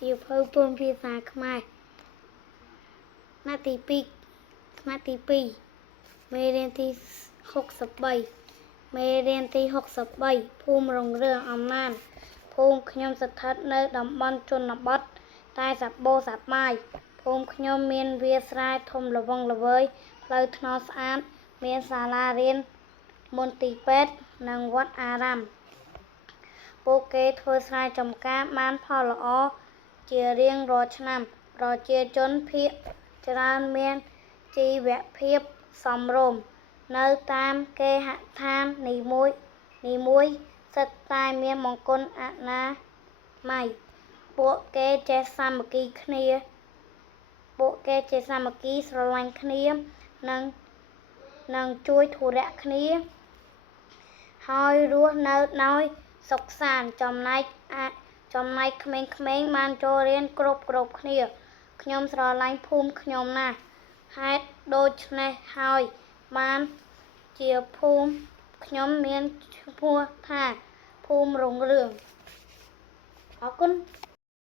สิวเพิ่มปนภาษาខ្មែរหน้าទី2หน้าទី2មេរៀនទី63មេរៀនទី63ភូមិរុងរឿងអំណានភូមិខ្ញុំស្ថិតនៅតំបន់ជនបទតែសប្បុរសប្បាយភូមិខ្ញុំមានវាលស្រែធំល្វឹងល្វើយផ្លូវថ្នល់ស្អាតមានសាលារៀនមន្ទីរពេទ្យនិងវត្តអារាមពួកគេធ្វើស្រែចម្ការបានផលល្អជារៀងរាល់ឆ្នាំប្រជាជនភាគច្រើនមានជីវភាពសមរម្យនៅតាមគេហដ្ឋាននីមួយសិតតែមានបង្គន់អនាម័យពួកគេចេះសាមគ្គីស្រឡាញ់គ្នានិងជួយធុរៈគ្នាហើយរស់នៅដោយសុខសាន្តចំណែកក្មេងៗបានចូលរៀនគ្រប់គ្នាខ្ញុំស្រឡាញ់ភូមិខ្ញុំណាស់ហេតុដូច្នេះហើយបានជាភូមិខ្ញុំមានឈ្មោះថាភូមិរុងរឿងអរគុណ